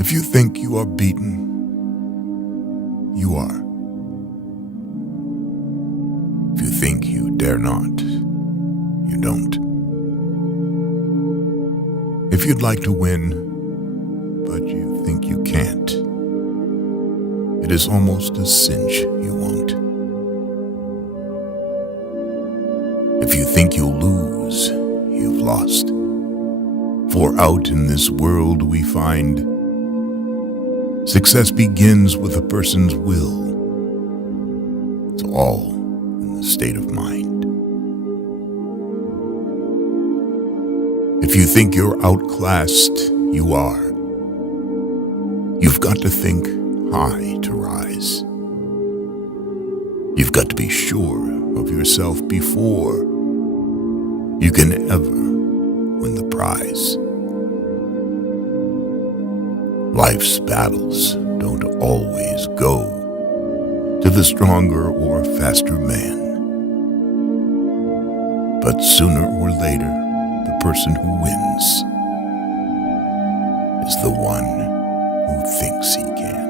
If you think you are beaten, you are. If you think you dare not, you don't. If you'd like to win, but you think you can't, it is almost a cinch you won't. If you think you'll lose, you've lost. For out in this world we find success begins with a person's will. It's all in the state of mind. If you think you're outclassed, you are. You've got to think high to rise. You've got to be sure of yourself before you can ever win the prize. Life's battles don't always go to the stronger or faster man. But sooner or later, the person who wins is the one who thinks he can.